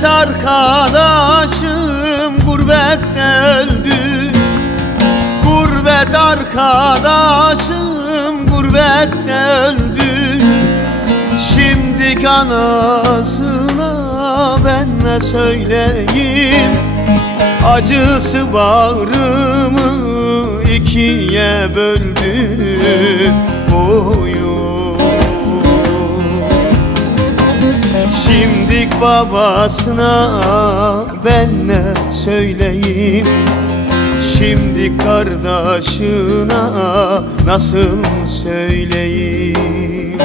Gurbet arkadaşım gurbette öldü. Gurbet arkadaşım gurbette öldü. Şimdi anasına ben ne söyleyeyim? Acısı bağrımı ikiye böldü. Oy. Şimdik babasına ben ne söyleyeyim? Şimdi kardeşine nasıl söyleyeyim?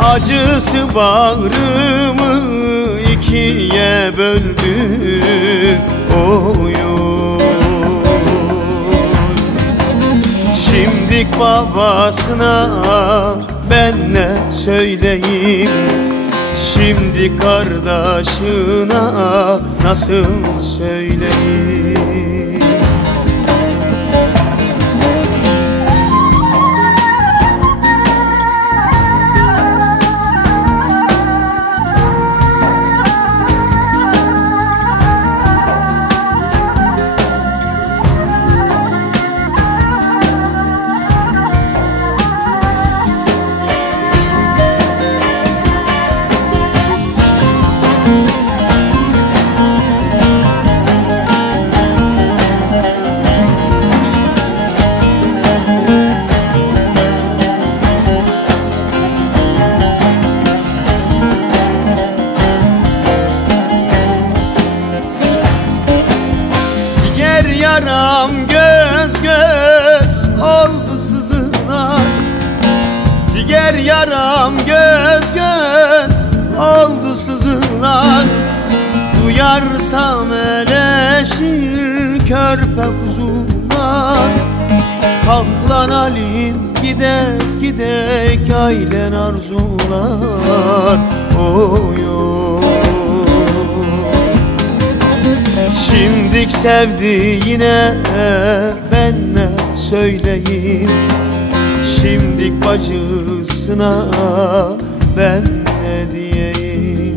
Acısı bağrımı ikiye böldü. Oy. Şimdik babasına ben ne söyleyeyim? Şimdi kardeşine nasıl söyleyeyim? Yaram göz göz oldu sızılar. Ciger yaram göz göz oldu sızılar. Duyarsam eleşir körpe kuzular. Kalk lan Halim gidek gidek ailen arzular. Oy oy. Şimdik sevdiğine ben ne söyleyeyim? Şimdik bacısına ben ne diyeyim?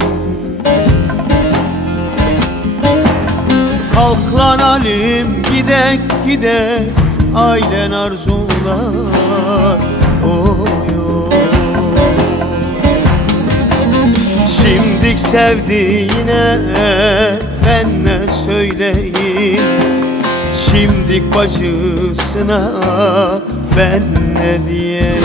Kalk lan Halim gidek gidek ailen arzular. Oy oy. Şimdik sevdiğine ben ne söyleyeyim? Şimdik bacısına ben ne diyeyim?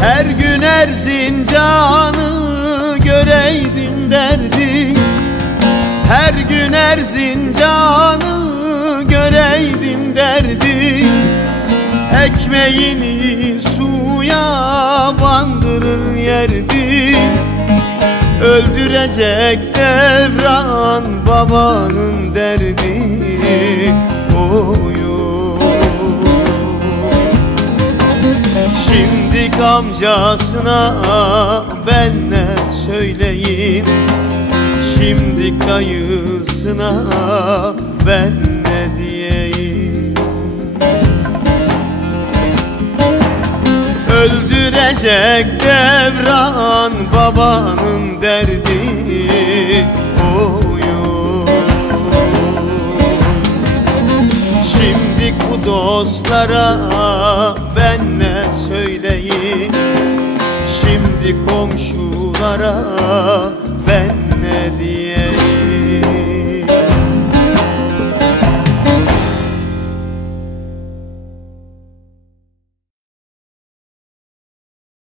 Her gün Erzincan'ı göreydim derdi. Her gün Erzincan'ı göreydim derdi. Ekmeğini suya bandırır yerdi. Öldürecek Devran babanın derdi. Oy oy. Şimdik amcasına ben ne söyleyeyim? Şimdik dayısına ben ne diyeyim? Öldürecek Devran babanın derdi. Oy oy. Şimdik bu dostlara ben ne söyleyeyim? Şimdi komşulara ben ne diyeyim?